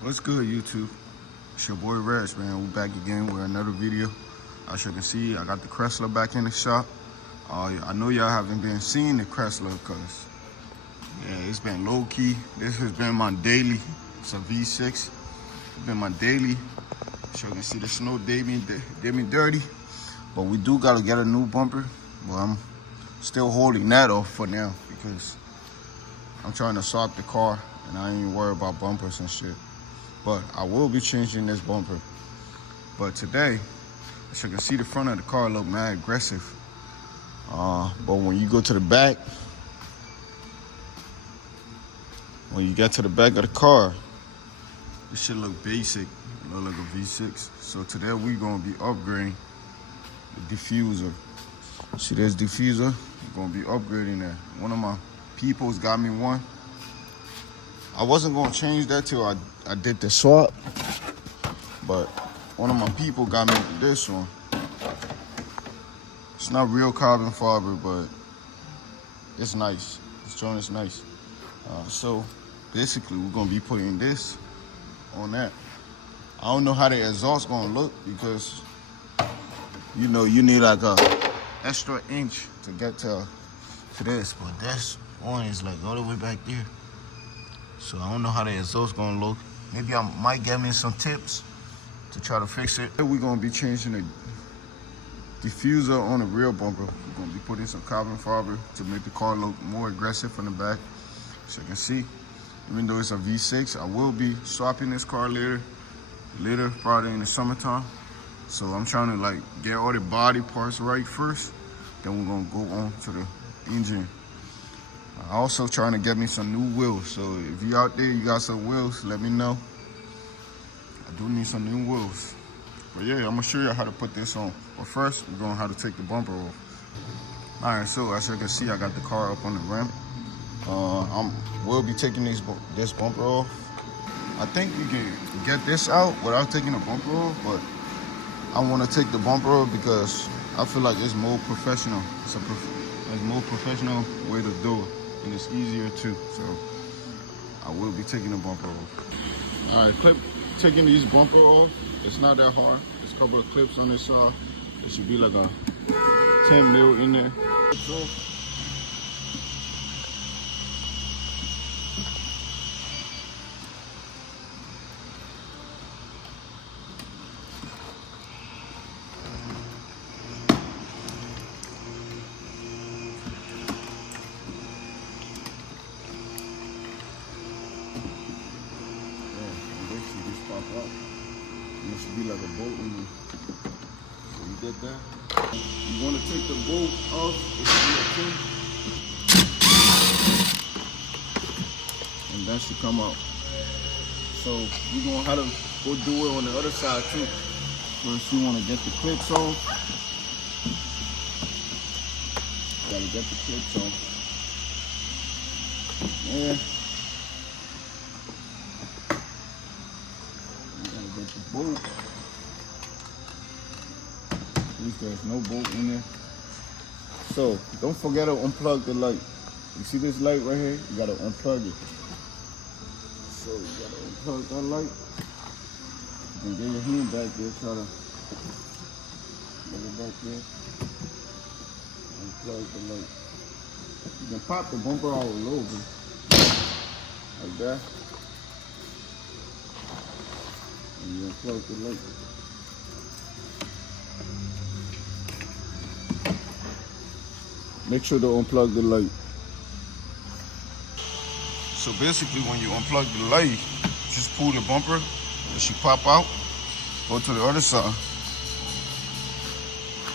What's good, YouTube? It's your boy Reg, man. We're back again with another video. As you can see, I got the Chrysler back in the shop. I know y'all haven't been seeing the Chrysler because, yeah, it's been low-key. This has been my daily. It's a V6. It's been my daily. As you can see, the snow did me dirty. But we do got to get a new bumper. But I'm still holding that off for now because I'm trying to swap the car and I ain't worried about bumpers and shit. But I will be changing this bumper. But today, as you can see, the front of the car look mad aggressive. But when you go to the back, when you get to the back of the car, this shit look basic. It look like a V6. So today we gonna be upgrading the diffuser. See this diffuser? We're gonna be upgrading that. One of my peoples got me one. I wasn't gonna change that till I did the swap, but one of my people got me this one. It's not real carbon fiber, but it's nice. This joint is nice. So basically, we're gonna be putting this on that. I don't know how the exhaust gonna look because you know you need like a extra inch to get to this, but this one is like all the way back there. So I don't know how the exhaust gonna look. Maybe I might get me some tips to try to fix it. We're gonna be changing the diffuser on the rear bumper. We're gonna be putting some carbon fiber to make the car look more aggressive from the back. So you can see, even though it's a V6, I will be swapping this car later probably in the summertime. So I'm trying to like get all the body parts right first, then we're gonna go on to the engine. I'm also trying to get me some new wheels. So if you out there, you got some wheels, let me know. I do need some new wheels. But yeah, I'm gonna show you how to put this on. But first, we're gonna have to take the bumper off. All right, so as you can see, I got the car up on the ramp. We'll be taking this bumper off. I think we can get this out without taking the bumper off, but I wanna take the bumper off because I feel like it's more professional. It's a more professional way to do it. And it's easier too, so I will be taking the bumper off. All right, taking these bumper off, it's not that hard. There's a couple of clips on this side. There should be like a 10 mil in there. And it should be like a bolt in there. So you get that? You want to take the bolt off, it should be a pin. And that should come out. So you're going to have to go do it on the other side too. First you want to get the clips off. You got to get the clips off. Yeah. Bolt. At least there's no bolt in there. So don't forget to unplug the light. You see this light right here? You gotta unplug it. So you gotta unplug that light. You can get your hand back there, try to get it back there. Unplug the light. You can pop the bumper all over. Like that. And you unplug the light. Make sure to unplug the light. So basically when you unplug the light, just pull the bumper, it should pop out. Go to the other side.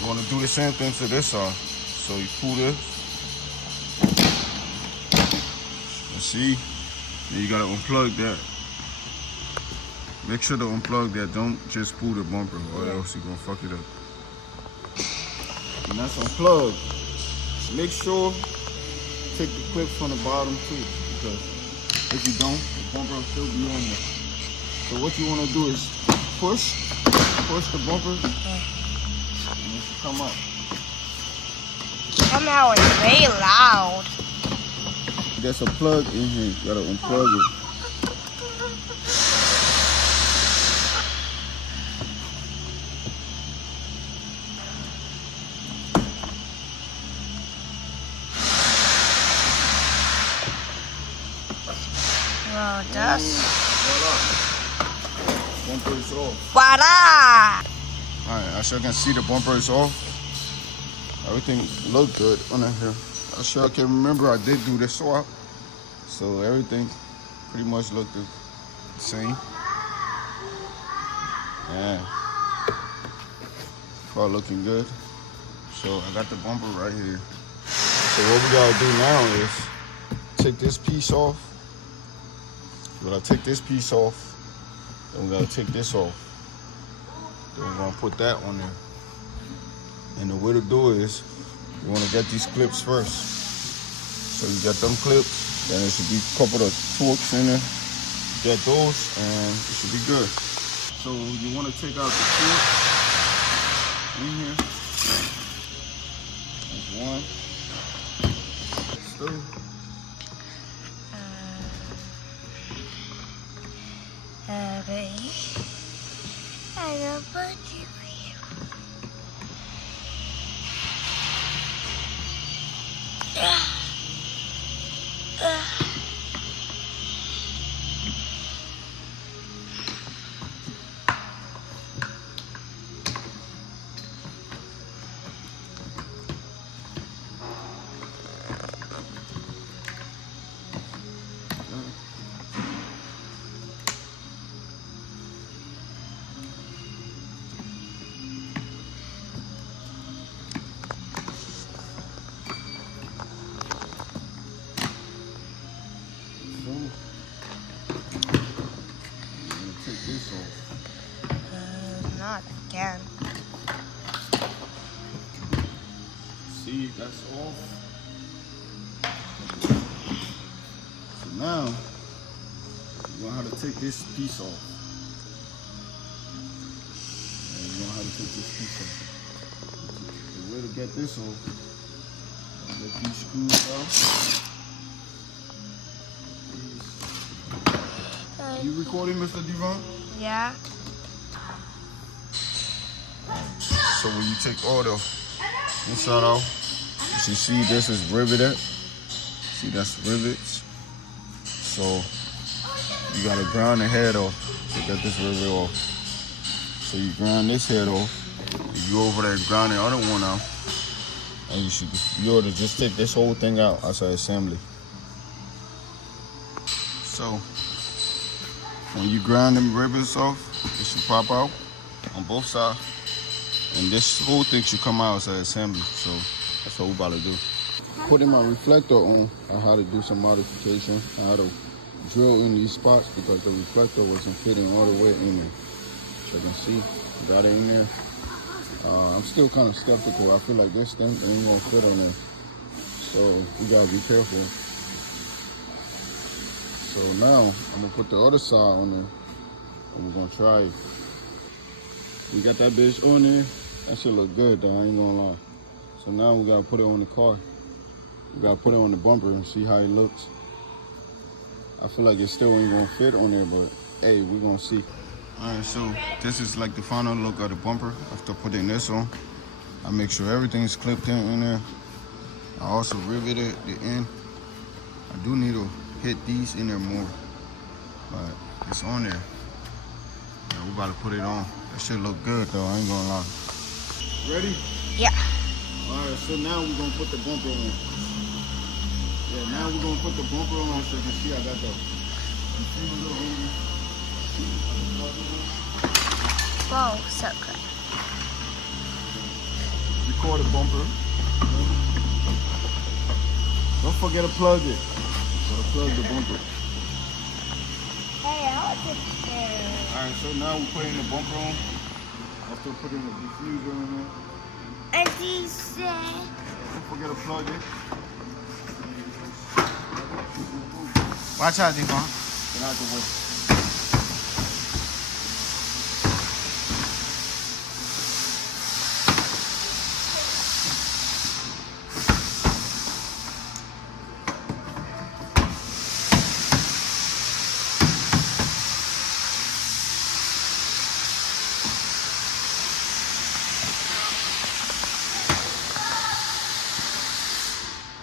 You want to do the same thing to this side. So you pull this. And see, then you gotta unplug that. Make sure to unplug that. Don't just pull the bumper or else you're gonna fuck it up. And that's unplugged. Make sure take the clips from the bottom too, because if you don't, the bumper will still be on there. So what you wanna do is push the bumper and it should come out. Somehow it's very loud. There's a plug in here. You gotta unplug it. voila. Bumper is off. Voila! Alright, as you can see, the bumper is off. Everything looked good on here. I sure can remember I did do the swap. So everything pretty much looked the same. Yeah. Car looking good. So I got the bumper right here. So what we gotta do now is take this piece off. We gotta take this piece off. Then we gotta take this off. Then we're gonna put that on there. And the way to do it is you wanna get these clips first. So you get them clips, then there should be a couple of torques in there. Get those and it should be good. So you wanna take out the torque in here. That's one. That's two. Baby. I don't want you. Not again. See, that's off. So now, you're gonna have to take this piece off. And you're gonna have to take this piece off. The way to get this off, get these screws out. You recording, Mr. Devon? Yeah. So when you take all the inside out, you see this is riveted. See, that's rivets. So you gotta ground the head off to get this rivet off. So you ground this head off. You over there ground the other one out, and you ought to just take this whole thing out outside assembly. So when you grind them rivets off, it should pop out on both sides. And this whole thing should come out as an assembly, so that's what we're about to do. Putting my reflector on how to do some modification, how to drill in these spots because the reflector wasn't fitting all the way in there. So you can see, got it in there. I'm still kind of skeptical. I feel like this thing ain't gonna fit on there. So we gotta be careful. So now I'm gonna put the other side on there and we're gonna try it. We got that bitch on there. That shit look good though, I ain't gonna lie. So now we gotta put it on the car. We gotta put it on the bumper and see how it looks. I feel like it still ain't gonna fit on there, but hey, we're gonna see. Alright, so this is like the final look of the bumper after putting this on. I make sure everything's clipped in there. I also riveted the end. I do need to hit these in there more, but it's on there. Yeah, we about to put it on. That shit look good though, I ain't gonna lie. Ready? Yeah. Alright, so now we're gonna put the bumper on. Yeah, now we're gonna put the bumper on so you can see I got the diffuser on. Whoa, so good. Record the bumper. Don't forget to plug it. Gotta plug the bumper. Hey, I'll get there. Alright, so now we're putting the bumper on. After putting the diffuser in there. And he said, Don't forget to plug it. Watch out, Devon. Get out the way.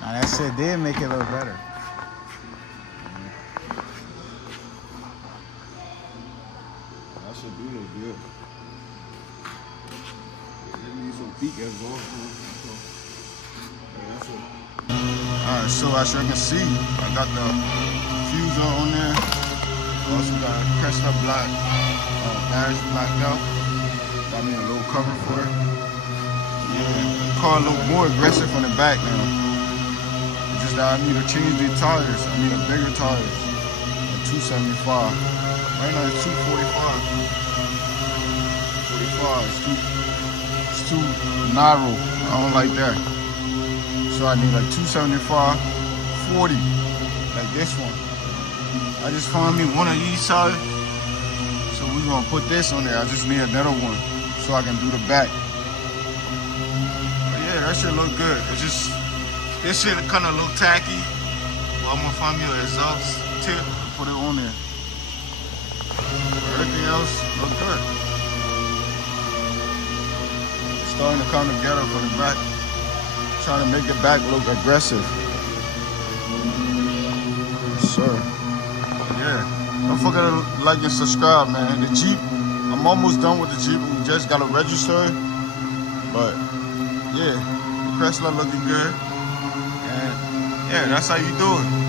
Now that shit did make it look better. should do look good. It needs some peak as well. So, yeah, that's it. Alright, so as you can see, I got the diffuser on there. I also got Chrysler black, ash blacked out. Got me a little cover for it. Yeah, the car a little more aggressive on the back now. It's just that I need to change the tires. I need a bigger tires. A 275. Right now it's 245. 45. It's too narrow. I don't like that. So I need like 275, 40, like this one. I just found me one of these sides. So we're gonna put this on there. I just need another one so I can do the back. But yeah, that shit look good. It's just, this shit kind of look tacky. But I'm gonna find me an exhaust tip and put it on there. Everything else look good. Starting to come together for the back. Trying to make the back look aggressive. Yes, sir. Yeah. Don't forget to like and subscribe, man. The Jeep, I'm almost done with the Jeep. We just got to register. But yeah, the Chrysler looking good. And yeah, that's how you do it.